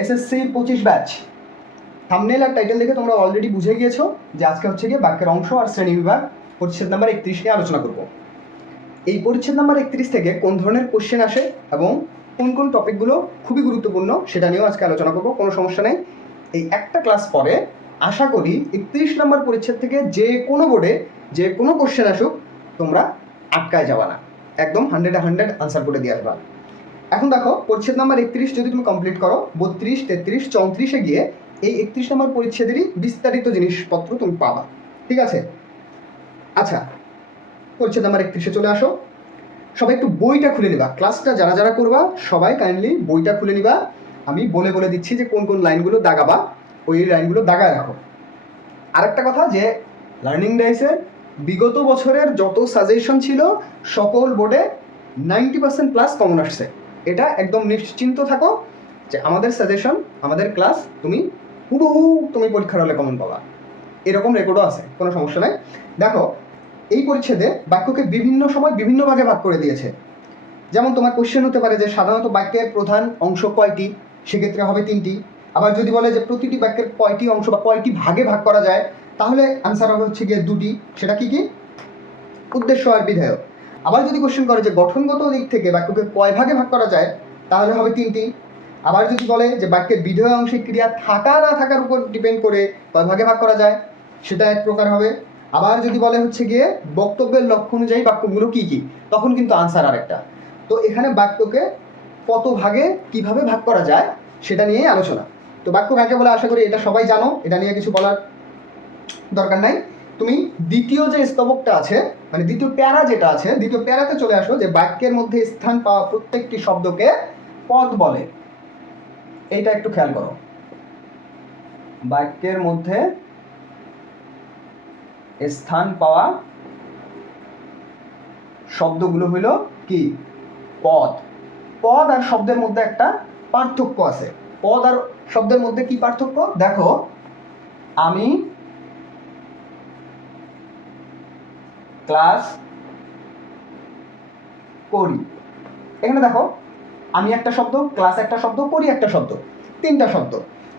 SSC পঁচিশ batch thumbnail আর title দেখে তোমরা অলরেডি বুঝে গিয়েছো যে আজকে হচ্ছে গিয়ে বাক্যের অংশ আর শ্রেণি বিভাগ পরিচ্ছেদ নাম্বার একত্রিশ নিয়ে আলোচনা করব। এই পরিচ্ছেদ নাম্বার একত্রিশ থেকে কোন ধরনের কোশ্চেন আসে এবং কোন কোন টপিকগুলো খুবই গুরুত্বপূর্ণ সেটা নিয়েও আজকে আলোচনা করব, কোনো সমস্যা নেই। এই একটা ক্লাস পরে আশা করি একত্রিশ নম্বর পরিচ্ছেদ থেকে যে কোনো বোর্ডে যে কোনো কোশ্চেন আসুক, তোমরা আটকায় যাওয়া না। একদম হান্ড্রেডে হান্ড্রেড আনসার করে দিয়ে আসবা। এখন দেখো, পরিচ্ছেদ নাম্বার একত্রিশ যদি তুমি কমপ্লিট করো, বত্রিশ, তেত্রিশ, চৌত্রিশে গিয়ে এই একত্রিশ নম্বর পরিচ্ছেদেরই বিস্তারিত জিনিসপত্র তুমি পাবা। ঠিক আছে? আচ্ছা পরিচ্ছেদ নাম্বার একত্রিশে চলে আসো। সবাই একটু বইটা খুলে নিবা। ক্লাসটা যারা যারা করবা, সবাই কাইন্ডলি বইটা খুলে নিবা। আমি বলে বলে দিচ্ছি যে কোন কোন লাইনগুলো দাগাবা, ওই লাইনগুলো দাগায় রাখো। আরেকটা কথা যে লার্নিং ডাইসের বিগত বছরের যত সাজেশন ছিল, সকল বোর্ডে নাইনটি পার্সেন্ট প্লাস কমন আসছে। এটা একদম নিশ্চিন্ত থাকো যে আমাদের সাজেশন আমাদের ক্লাস তুমি হুবহু তুমি পরীক্ষার হলে কমন পাবা। এরকম রেকর্ডও আছে, কোনো সমস্যা নাই। দেখো, এই পরিচ্ছেদে বাক্যকে বিভিন্ন সময় বিভিন্ন ভাগে ভাগ করে দিয়েছে। যেমন তোমার কোশ্চেন হতে পারে যে সাধারণত বাক্যের প্রধান অংশ কয়টি? সেক্ষেত্রে হবে তিনটি। আবার যদি বলে যে প্রতিটি বাক্যের কয়টি অংশ বা কয়টি ভাগে ভাগ করা যায়, তাহলে আনসার হবে হচ্ছে গিয়ে দুটি। সেটা কি কি? উদ্দেশ্য আর বিধায়ক। আবার যদি কোশ্চেন করে যে গঠনগত দিক থেকে বাক্যকে কয় ভাগে ভাগ করা যায়, তাহলে হবে তিনটি। আবার যদি বলে যে বাক্যের বিধেয় অংশে ক্রিয়া থাকা না থাকার উপর ডিপেন্ড করে কয় ভাগে ভাগ করা যায়, সেটা এক প্রকার হবে। আবার যদি বলে হচ্ছে গিয়ে বক্তব্যের লক্ষ্য অনুযায়ী বাক্যগুলো কি কি, তখন কিন্তু আনসার আরেকটা। তো এখানে বাক্যকে কত ভাগে কীভাবে ভাগ করা যায়, সেটা নিয়েই আলোচনা। তো বাক্য কাকে বলে? আশা করি এটা সবাই জানো, এটা নিয়ে কিছু বলার দরকার নাই। তুমি দ্বিতীয় যে স্তবকটা আছে মানে দ্বিতীয় প্যারা যেটা আছে, দ্বিতীয় প্যারাতে চলে আসো যে বাক্যের মধ্যে স্থান পাওয়া প্রত্যেকটি শব্দকে পদ বলে। এইটা একটু খেয়াল করো। বাক্যের মধ্যে স্থান পাওয়া শব্দগুলো হইল কি? পদ। পদ আর শব্দের মধ্যে একটা পার্থক্য আছে। পদ আর শব্দের মধ্যে কি পার্থক্য? দেখো, আমি ক্লাস করি। এখানে দেখো, আমি একটা শব্দ, ক্লাস একটা শব্দ করি একটা শব্দ, তিনটা শব্দ।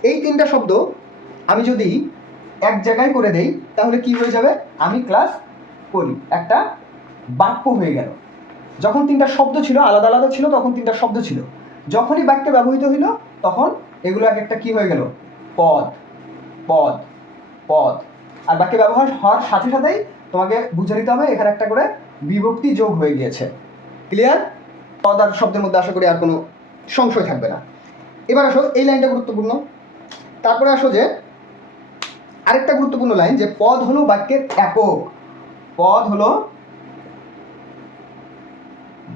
এই তিনটা শব্দ আমি যদি এক জায়গায় করে দেই, তাহলে কি হয়ে যাবে? আমি ক্লাস করি। একটা বাক্য হয়ে গেল। যখন তিনটা শব্দ ছিল, আলাদা আলাদা ছিল, তখন তিনটা শব্দ ছিল। যখনই বাক্যে ব্যবহৃত হইল, তখন এগুলো এক একটা কি হয়ে গেল? পদ পদ পদ। আর বাক্যে ব্যবহার হওয়ার সাথে সাথেই তোমাকে বুঝে নিতে হবে, এখানে একটা করে বিভক্তি যোগ হয়ে গিয়েছে। ক্লিয়ার পদ আর শব্দের মধ্যে আশা করি আর কোনো সংশয় থাকবে না। এবার আসো, এই লাইনটা গুরুত্বপূর্ণ। তারপরে আসো যে, আরেকটা গুরুত্বপূর্ণ লাইন যে, পদ হলো বাক্যের একক। পদ হলো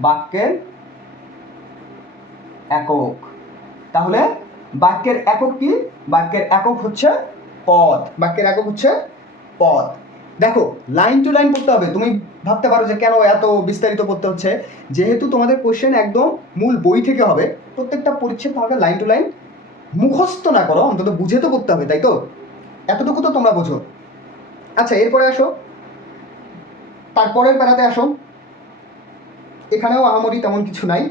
বাক্যের একক। তাহলে বাক্যের একক কি? বাক্যের একক হচ্ছে পদ। বাক্যের একক হচ্ছে পদ। দেখো লাইন টু লাইন পড়তে হবে। তুমি ভাবতে পারো যে কেন এত বিস্তারিত পড়তে হচ্ছে। যেহেতু তোমাদের কোয়েশ্চেন একদম মূল বই থেকে হবে, প্রত্যেকটা পরিচ্ছেদ তোমাকে লাইন টু লাইন মুখস্থ না করো, অন্তত বুঝে তো করতে হবে, তাই তো? এতটুকু তো তোমরা বোঝো। আচ্ছা এরপরে আসো। তারপরের বেড়াতে আসো। এখানেও আহামরি তেমন কিছু নাই।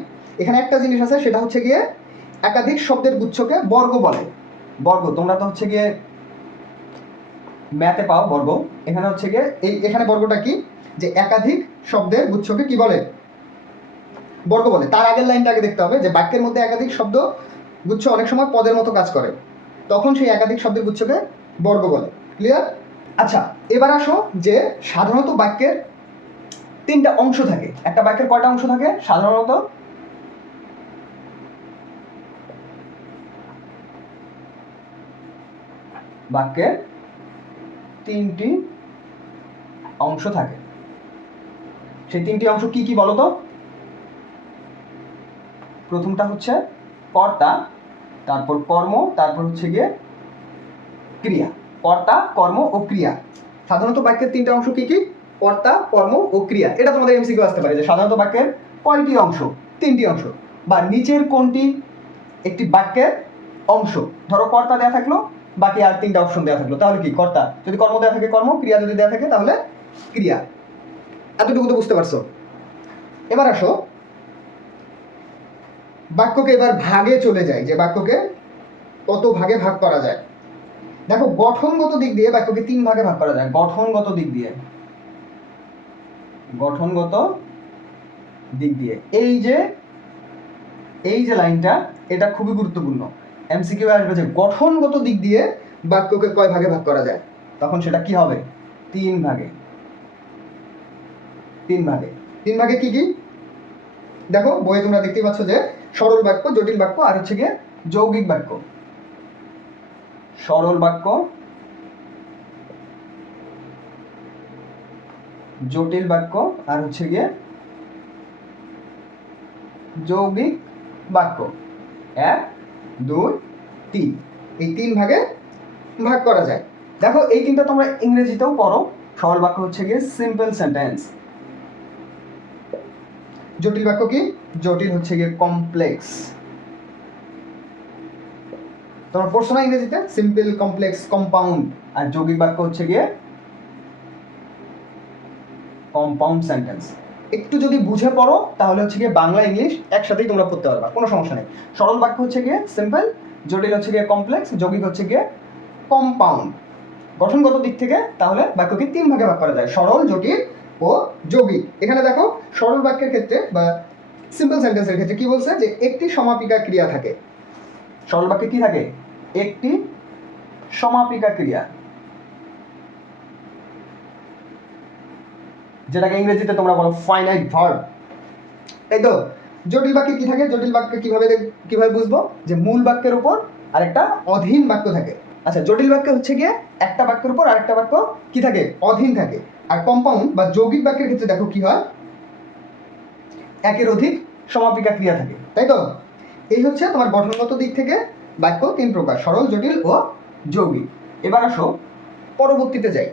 এখানে একটা জিনিস আছে, সেটা হচ্ছে গিয়ে একাধিক শব্দের গুচ্ছকে বর্গ বলে। বর্গ, তোমরা তো হচ্ছে গিয়ে ম্যাথে পাও বর্গ। এখানে হচ্ছে গিয়ে, এই এখানে বর্গটা কি? যে একাধিক শব্দের গুচ্ছকে কি বলে? বর্গ বলে। তার আগের লাইনটা আগে দেখতে হবে যে বাক্যের মধ্যে একাধিক শব্দ গুচ্ছ অনেক সময় পদের মতো কাজ করে। তখন সেই একাধিক শব্দের গুচ্ছকে বর্গ বলে। ক্লিয়ার আচ্ছা এবার আসো যে সাধারণত বাক্যের তিনটা অংশ থাকে। একটা বাক্যের কয়টা অংশ থাকে সাধারণত? বাক্যের তিনটি অংশ থাকে। সেই তিনটি অংশ কি কি বলো তো প্রথমটা হচ্ছে কর্তা, তারপর কর্ম, তারপর হচ্ছে গিয়ে ক্রিয়া। কর্তা, কর্ম ও ক্রিয়া। সাধারণত বাক্যের তিনটা অংশ কি কি? কর্তা, কর্ম ও ক্রিয়া। এটা তোমাদের এমসিকিউ আসতে পারে যে সাধারণত বাক্যের কয়টি অংশ? তিনটি অংশ। বা নিচের কোনটি একটি বাক্যের অংশ? ধরো কর্তা দেওয়া থাকল বাকি আর তিনটা অপশন দেওয়া থাকল। তাহলে কি? কর্তা। যদি কর্ম দেওয়া থাকে, কর্ম। ক্রিয়া যদি দেওয়া থাকে, তাহলে ক্রিয়া। এতটুকু তো বুঝতে পারছ? এবার আসো। বাক্যকে এবার ভাগে চলে যায় যে বাক্যকে কত ভাগে ভাগ করা যায়। দেখো, গঠনগত দিক দিয়ে বাক্যকে তিন ভাগে ভাগ করা যায়। গঠনগত দিক দিয়ে। গঠনগত দিক দিয়ে। এই যে এই যে লাইনটা, এটা খুবই গুরুত্বপূর্ণ। এমসিকিউ আসবে যে গঠনগত দিক দিয়ে বাক্যকে কয় ভাগে ভাগ করা যায়? তখন সেটা কি হবে? তিন ভাগে। তিন ভাগে। তিন ভাগে কি কি? দেখো, বইয়ে তোমরা দেখতেই পাচ্ছ যে সরল বাক্য, জটিল বাক্য, আর হচ্ছে গিয়ে যৌগিক বাক্য। সরল বাক্য, জটিল বাক্য, আর হচ্ছে গিয়ে যৌগিক বাক্য। এক দুই, তিন। এই তিন ভাগে ভাগ করা যায়। দেখো, এই তিনটা তোমরা ইংরেজিতেও পড়ো। সরল বাক্য হচ্ছে গিয়ে সিম্পল সেন্টেন্স জটিল বাক্য কি? জটিল হচ্ছে গিয়ে কমপ্লেক্স তোমার পড়ছো না ইংরেজিতে? সিম্পল কমপ্লেক্স কম্পাউন্ড আর যৌগিক বাক্য হচ্ছে গিয়ে কম্পাউন্ড সেন্টেন্স একটু যদি বুঝে পড়ো, তাহলে হচ্ছে গিয়ে বাংলা, ইংলিশ একসাথেই তোমরা পড়তে পারবা, কোনো সমস্যা নেই। সরল বাক্য হচ্ছে গিয়ে সিম্পল জটিল হচ্ছে গিয়ে কমপ্লেক্স যৌগিক হচ্ছে গিয়ে কম্পাউন্ড গঠনগত দিক থেকে তাহলে বাক্যকে তিন ভাগে ভাগ করা যায়, সরল, জটিল ও যৌগিক। এখানে দেখো, সরল বাক্যের ক্ষেত্রে বা সিম্পল সেন্টেন্সের ক্ষেত্রে কি বলছে? যে একটি সমাপিকা ক্রিয়া থাকে। সরল বাক্যে কি থাকে? একটি সমাপিকা ক্রিয়া। যেটাকে ইংরেজিতে তোমরা বলো ফাইনাইট ভার্ব তাই তো, জটিল বাক্যে কি থাকে? জটিল বাক্যে কীভাবে কীভাবে বুঝব? যে মূল বাক্যের উপর আরেকটা অধীন বাক্য থাকে। আচ্ছা জটিল বাক্য হচ্ছে গিয়ে একটা বাক্যের উপর আরেকটা বাক্য কি থাকে? অধীন থাকে। আর কম্পাউন্ড বা যৌগিক বাক্যের ক্ষেত্রে দেখো কি হয়? একের অধিক সমাপিকা ক্রিয়া থাকে। তাই তো? এই হচ্ছে তোমার গঠনগত দিক থেকে বাক্য তিন প্রকার, সরল, জটিল ও যৌগিক। এবার আসো, পরবর্তীতে যাই।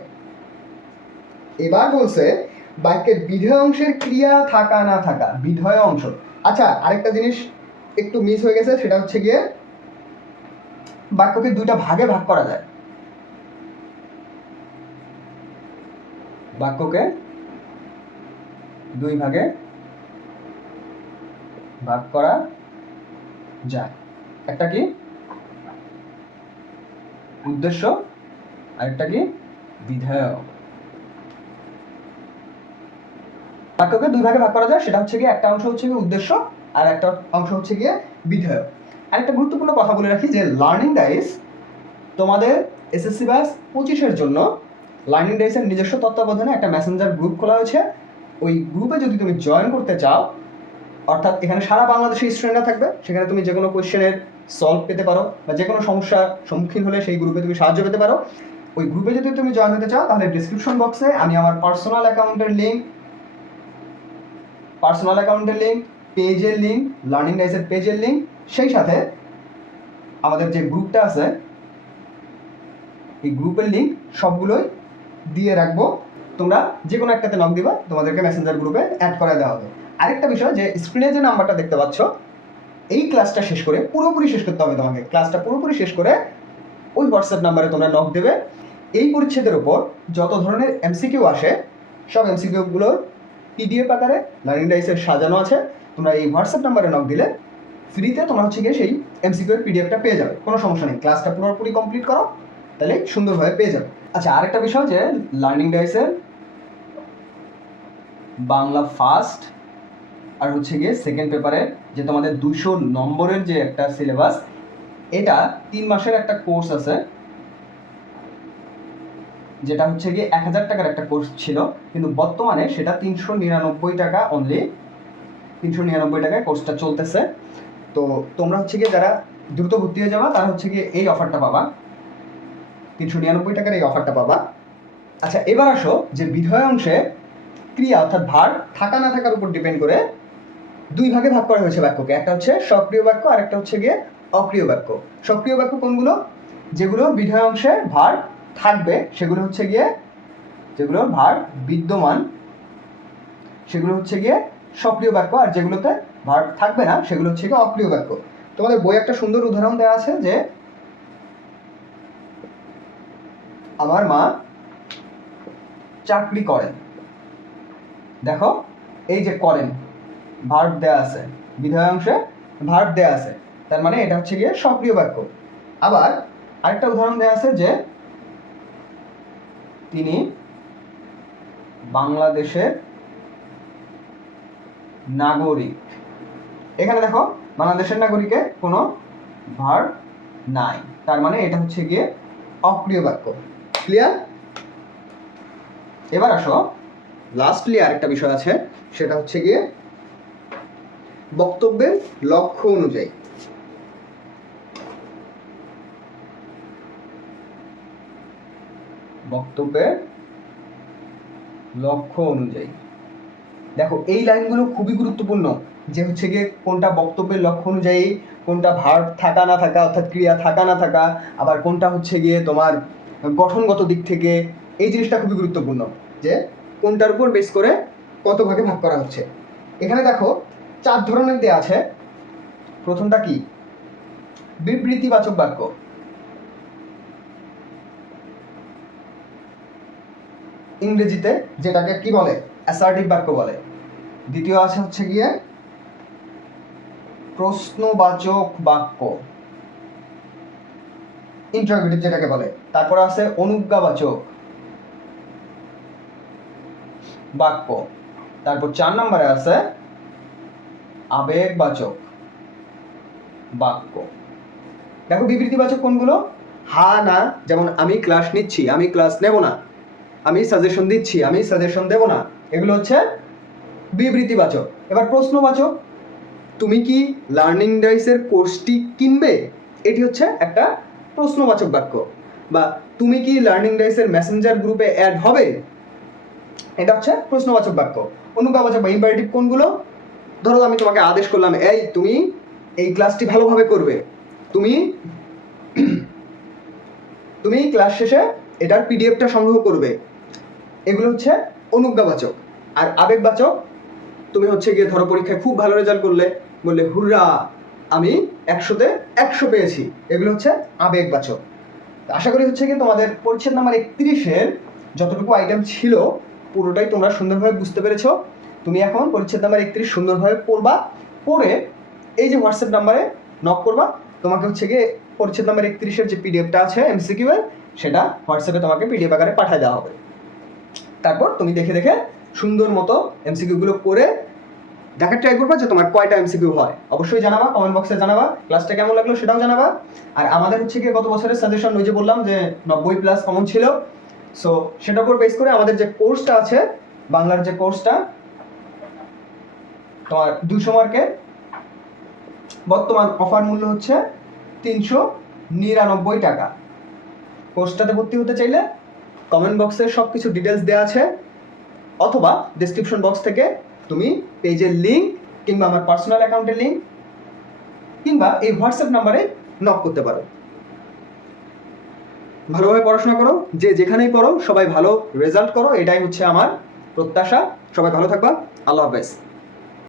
এবার বলছে বাক্যের বিধেয় অংশের ক্রিয়া থাকা না থাকা, বিধেয় অংশ। আচ্ছা আরেকটা জিনিস একটু মিস হয়ে গেছে, সেটা হচ্ছে গিয়ে বাক্যকে দুইটা ভাগে ভাগ করা যায়। বাক্যকে দুই ভাগে ভাগ করা যায়। একটা কি? উদ্দেশ্য, আরেকটা কি? বিধেয়। বাক্যকে দুই ভাগে ভাগ করা যায়, সেটা হচ্ছে গিয়ে একটা অংশ হচ্ছে গিয়ে উদ্দেশ্য, আর একটা অংশ হচ্ছে গিয়ে বিধেয়। আরেকটা গুরুত্বপূর্ণ কথা বলে রাখি যে লার্নিং ডাইস তোমাদের এসএসসি ব্যাস পঁচিশের জন্য লার্নিং ডাইসের নিজস্ব তত্ত্বাবধানে একটা মেসেঞ্জার গ্রুপ খোলা হয়েছে। ওই গ্রুপে যদি তুমি জয়েন করতে চাও, অর্থাৎ এখানে সারা বাংলাদেশের স্টুডেন্টরা থাকবে, সেখানে তুমি যে কোনো কোয়েশ্চেনের সলভ পেতে পারো, বা যে কোনো সমস্যার সম্মুখীন হলে সেই গ্রুপে তুমি সাহায্য পেতে পারো। ওই গ্রুপে যদি তুমি জয়েন হতে চাও, তাহলে ডিসক্রিপশন বক্সে আমি আমার পার্সোনাল অ্যাকাউন্টের লিঙ্ক পার্সোনাল অ্যাকাউন্টের লিঙ্ক পেজের লিঙ্ক লার্নিং ডাইসের পেজের লিঙ্ক সেই সাথে আমাদের যে গ্রুপটা আছে, এই গ্রুপের লিঙ্ক সবগুলোই দিয়ে রাখব। তোমরা যে কোনো একটাতে নক দিবা, তোমাদেরকে মেসেঞ্জার গ্রুপে অ্যাড করে দেওয়া হবে। আরেকটা বিষয়, যে স্ক্রিনে যে নাম্বারটা দেখতে পাচ্ছ, এই ক্লাসটা শেষ করে পুরোপুরি শেষ করতে হবে তোমাকে। ক্লাসটা পুরোপুরি শেষ করে ওই হোয়াটসঅ্যাপ নাম্বারে তোমরা নক দেবে। এই পরিচ্ছেদের ওপর যত ধরনের এমসিকিউ আসে, সব এমসিকিউগুলোর পিডিএফ আকারে লার্নিং ডাইসের সাজানো আছে। তোমরা এই হোয়াটসঅ্যাপ নাম্বারে নক দিলে ফ্রিতে তোমরা হচ্ছে গিয়ে সেই এমসিকিউ এর পিডিএফটা পেয়ে যাবে। কোনো সমস্যা নেই। ক্লাসটা পুরোপুরি কমপ্লিট করো, তাহলে সুন্দরভাবে পেয়ে যাবে। আচ্ছা আরেকটা বিষয় যে লার্নিং ডাইসের বাংলা ফার্স্ট আর হচ্ছে গিয়ে সেকেন্ড পেপারে যে তোমাদের দুশো নম্বরের যে একটা সিলেবাস এটা তিন মাসের একটা কোর্স আছে। যেটা হচ্ছে গিয়ে এক হাজার টাকার একটা কোর্স ছিল, কিন্তু বর্তমানে সেটা তিনশো নিরানব্বই টাকা অনলি তিনশো নিরানব্বই টাকায় কোর্সটা চলতেছে। তো তোমরা হচ্ছে গিয়ে যারা দ্রুত ভর্তি হয়ে যাবা, তারা হচ্ছে গিয়ে এই অফারটা পাবা। তিনশো নিরানব্বই টাকার এই অফারটা পাবা। আচ্ছা এবার আসো যে বিধয় অংশে ক্রিয়া অর্থাৎ ভার থাকা না থাকার উপর ডিপেন্ড করে দুই ভাগে ভাগ করা হয়েছে বাক্যকে। একটা হচ্ছে সক্রিয় বাক্য আর একটা হচ্ছে গিয়ে অক্রিয় বাক্য। সক্রিয় বাক্য কোনগুলো? যেগুলো বিধয় অংশে ভার থাকবে, সেগুলো হচ্ছে গিয়ে যেগুলো ভার বিদ্যমান, সেগুলো হচ্ছে গিয়ে সক্রিয় বাক্য, আর যেগুলোতে ভার থাকবে না, সেগুলো হচ্ছে গিয়ে অক্রিয় বাক্য। তোমাদের বই একটা সুন্দর উদাহরণ দেওয়া আছে যে আমার মা চাকরি করেন। দেখো, এই যে করেন, ভার্ব দেয়া আছে বিধেয় অংশে ভার্ব দেয়া আছে, তার মানে এটা হচ্ছে গিয়ে সক্রিয় বাক্য। আবার আরেকটা উদাহরণ দেওয়া আছে যে তিনি বাংলাদেশের নাগরিক। এখানে দেখো, বাংলাদেশের নাগরিকে কোনো ভার নাই। তার মানে এটা হচ্ছে গিয়ে অপ্রিয় বাক্য। ক্লিয়ার এবার আসো লাস্টলি আরেকটা বিষয় আছে, সেটা হচ্ছে গিয়ে বক্তব্যের লক্ষ্য অনুযায়ী। বক্তব্যের লক্ষ্য অনুযায়ী। দেখো, এই লাইনগুলো খুবই গুরুত্বপূর্ণ যে হচ্ছে গিয়ে কোনটা বক্তব্যের লক্ষ্য অনুযায়ী, কোনটা ভার থাকা না থাকা, অর্থাৎ ক্রিয়া থাকা না থাকা, আবার কোনটা হচ্ছে গিয়ে তোমার গঠনগত দিক থেকে, এই জিনিসটা খুবই গুরুত্বপূর্ণ যে কোনটার উপর বেস করে কত ভাগে ভাগ করা হচ্ছে। এখানে দেখো, চার ধরনের দেয়া আছে। প্রথমটা কি? বিবৃতিবাচক বাক্য। ইংরেজিতে যেটাকে কি বলে? অ্যাসার্টিভ বাক্য বলে। দ্বিতীয় আছে হচ্ছে গিয়ে প্রশ্নবাচক বাক্য। ইন্টারোগেটিভ যেটাকে বলে। তারপর আছে অনুজ্ঞাবাচক বাক্য। তারপর চার নম্বরে আছে আবেগবাচক বাক্য। দেখো বিবৃতিবাচক কোনগুলো? হা, না, যেমন আমি ক্লাস নিচ্ছি, আমি ক্লাস নেব না। আমি সাজেশন দিচ্ছি, আমি সাজেশন দেব না। এগুলো হচ্ছে বিবৃতিবাচক। এবার প্রশ্নবাচক, তুমি কি লার্নিং ডাইসের কোর্সটি কিনবে? এটি হচ্ছে একটা প্রশ্নবাচক বাক্য। বা তুমি কি লার্নিং ডাইসের মেসেঞ্জার গ্রুপে অ্যাড হবে? এটা হচ্ছে প্রশ্নবাচক বাক্য। অনুজ্ঞাবাচক বা ইম্পারেটিভ কোনগুলো? ধরো আমি তোমাকে আদেশ করলাম, এই, তুমি এই ক্লাসটি ভালোভাবে করবে। তুমি তুমি ক্লাস শেষে এটার পিডিএফটা সংগ্রহ করবে। এগুলো হচ্ছে অনুজ্ঞাবাচক। আর আবেগবাচক, তুমি হচ্ছে গিয়ে ধরো পরীক্ষায় খুব ভালো রেজাল্ট করলে, বললে, হুররা, আমি একশোতে একশো পেয়েছি। এগুলো হচ্ছে আবেগবাচক। আশা করি হচ্ছে কি তোমাদের পরিচ্ছেদ নাম্বার একত্রিশের যতটুকু আইটেম ছিল, পুরোটাই তোমরা সুন্দরভাবে বুঝতে পেরেছ। তুমি এখন পরিচ্ছেদ নাম্বার একত্রিশ সুন্দরভাবে পড়বা, পড়ে এই যে হোয়াটসঅ্যাপ নাম্বারে নক করবা। তোমাকে হচ্ছে গিয়ে পরিচ্ছেদ নাম্বার একত্রিশের যে পিডিএফটা আছে এমসিকিউ এর, সেটা হোয়াটসঅ্যাপে তোমাকে পিডিএফ আকারে পাঠিয়ে দেওয়া হবে। তারপর তুমি দেখে দেখে সুন্দর মতো এমসিকিউগুলো করে দেখার ট্রাই করবা যে তোমার কয়টা এমসিকিউ হয়। অবশ্যই জানাবা কমেন্ট বক্সে জানাবা ক্লাসটা কেমন লাগল সেটাও জানাবা। আর আমাদের হচ্ছে কি গত বছরের সাজেশন ওই যে বললাম যে নব্বই প্লাস কমন ছিল। সো সেটার উপর বেস করে আমাদের যে কোর্সটা আছে, বাংলার যে কোর্সটা তোমার দুশো মার্কের বর্তমান অফার মূল্য হচ্ছে তিনশো নিরানব্বই টাকা। কোর্সটাতে ভর্তি হতে চাইলে কমেন্ট বক্সে সব কিছু ডিটেলস দেওয়া আছে, অথবা ডিসক্রিপশন বক্স থেকে তুমি পেজের লিঙ্ক কিংবা আমার পার্সোনাল অ্যাকাউন্টের লিঙ্ক কিংবা এই হোয়াটসঅ্যাপ নাম্বারে নক করতে পারো। ভালোভাবে পড়াশোনা করো, যে যেখানেই পড়ো সবাই ভালো রেজাল্ট করো, এটাই হচ্ছে আমার প্রত্যাশা। সবাই ভালো থাকবা। আল্লাহ হাফেজ।